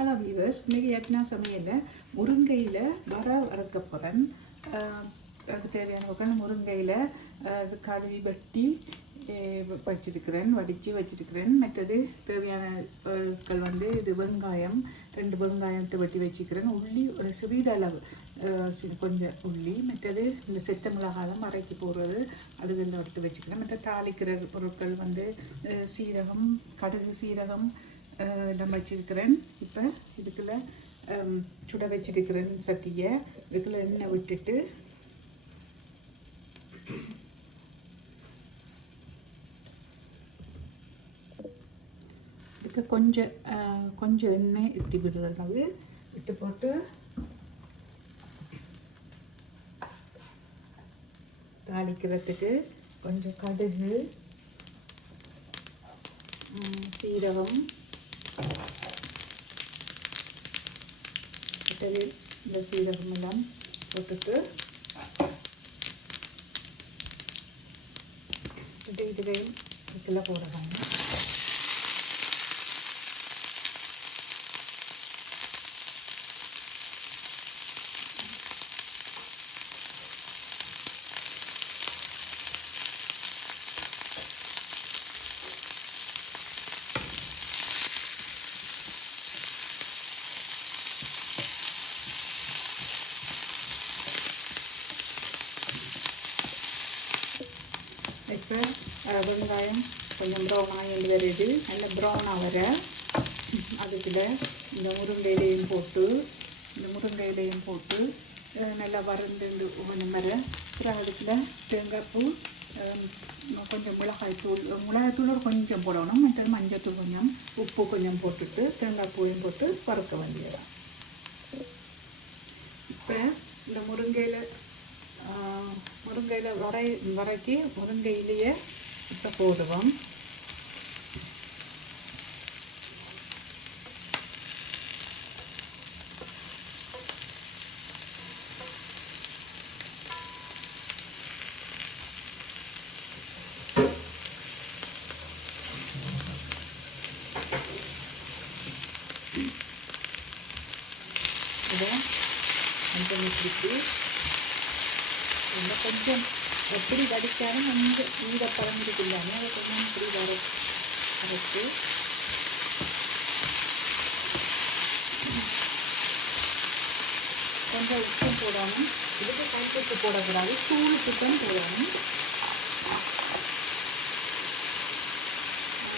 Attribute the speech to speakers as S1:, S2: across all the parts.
S1: Hello viewers இன்றைக்கி Etna சமையலில் முருங்கையில் வர வறுக்க போகிறேன் அதுக்கு தேவையான பக்கம் முருங்கையில் அது கழுவி வெட்டி வச்சிருக்கிறேன். வடித்து வச்சிருக்கிறேன். மற்றது தேவையான பொருட்கள் வந்து இது வெங்காயம் ரெண்டு வெங்காயத்தை வெட்டி வச்சுக்கிறேன் உள்ளி ஒரு சிறிதளவு கொஞ்சம் உள்ளி. மற்றது இந்த செத்த மிளகாலாம் அரைக்கி போடுறது அதுகளில் எடுத்து வச்சுக்கிறேன் மற்ற தாளிக்கிற பொருட்கள் வந்து சீரகம் கடுகு சீரகம் அஹ், வச்சுருக்கிறேன் வச்சிருக்கிறேன். இப்போ இதுக்குள்ளே சுட வச்சிருக்கிறேன் சட்டியை இதுக்குள்ளே எண்ணெய் விட்டுட்டு இதுக்கு கொஞ்சம் கொஞ்சம் எண்ணெய் இப்படி விடுறது விட்டு போட்டு தாளிக்கிறதுக்கு கொஞ்சம் கடுகு சீரகம் மற்றது இந்த சீரகம் எல்லாம் போட்டுட்டு இது இதுவையும் இதுக்குள்ள போடுறாங்க இப்போ வெங்காயம் கொஞ்சம் ப்ரௌன் ஆகி வருது நல்ல ப்ரௌனாக வர அதுக்குள்ள இந்த முருங்கை இலையும் போட்டு இந்த முருங்கை இலையும் போட்டு நல்லா வறண்டு கொஞ்சம் வர அப்புறம் அதுக்குள்ள தேங்காய்ப்பூ அஹ், கொஞ்சம் மிளகாய்த்தூள் மிளகாய்த்தூளோட கொஞ்சம் போடணும் மற்றது மஞ்சத்தூள் கொஞ்சம் உப்பு கொஞ்சம் போட்டுட்டு தேங்காய் பூவையும் போட்டு வறுக்க வேண்டியதான் இப்போ இந்த முருங்கையில் முருங்கையில் வரை வரைக்கி முருங்கையிலேயே இப்போ போடுவோம் Thank you. இப்படி கொஞ்சம் எப்படி வடித்தாலும் கொஞ்சம் இந்த பழமுடிக்கு இல்லாமல் அதை கொஞ்சம் இப்படி வர அரைச்சி கொஞ்சம் உப்பு போடணும். இதுக்கு கைப்பட்டு போடக்கூடாது. தூளுக்கு தான் போடணும்.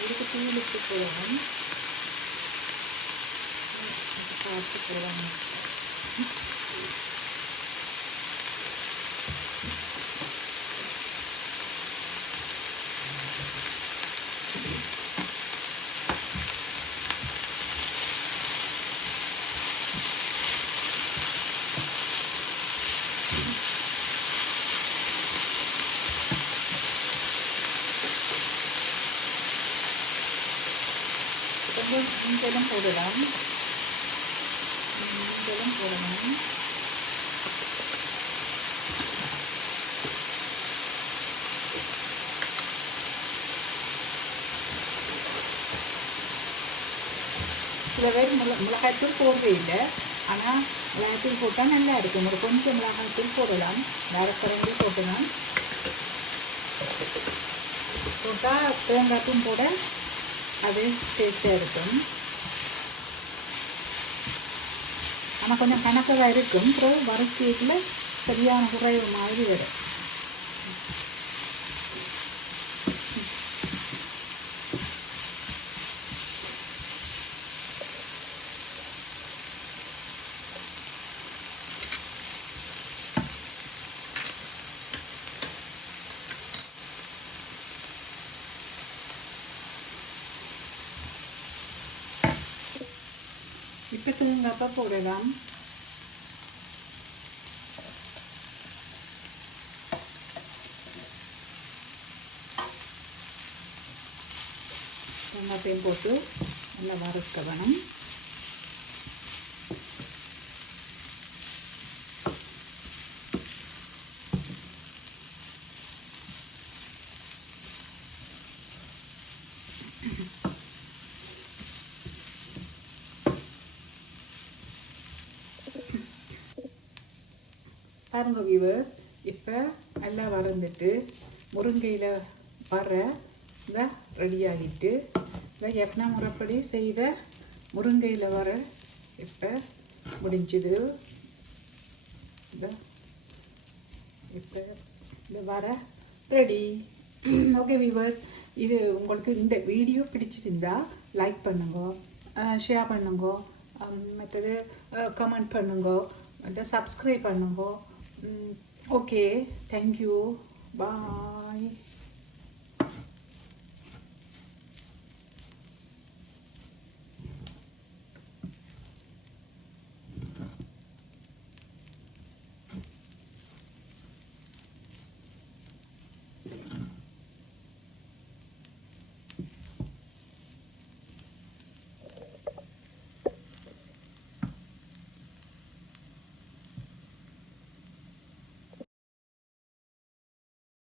S1: இதுக்கு தூளுக்கு போடணும். பார்த்து போடணும். கொஞ்சம் இஞ்சலும் போடலாம். இஞ்சலும் போடணும் சில பேர் மிள மிளகாய்த்தூள் போடவே இல்லை. ஆனால் மிளகாய்த்தூள் போட்டால் நல்லா இருக்கும். ஒரு கொஞ்சம் மிளகாய்த்தூள் போடலாம். நரக்கரண்டி போட்டுதான் போட்டால் தேங்காய்த்தும் போட அது டேஸ்ட்டாக இருக்கும். ஆனால் கொஞ்சம் கணக்காக இருக்கும். அப்புறம் வறுக்கையில் சரியான குறைவு மாதிரி வரும். இப்போ தேங்காய்ப்பா போடலாம் தேங்காய்ப்பையும் போட்டு நல்லா வறுக்க வேணும் பாருங்க வியூவர்ஸ் இப்போ நல்லா வறந்துட்டு முருங்கையில் வர இந்த ரெடி ஆகிட்டு இந்த எப்னா முறைப்படி செய்த முருங்கையில் வர இப்போ முடிஞ்சுது. இந்த இப்போ இந்த வர ரெடி ஓகே வியூவர்ஸ் இது உங்களுக்கு இந்த வீடியோ பிடிச்சிருந்தா லைக் பண்ணுங்க. ஷேர் பண்ணுங்க. மற்றது கமெண்ட் பண்ணுங்க. மற்ற சப்ஸ்கிரைப் பண்ணுங்க. Okay thank you bye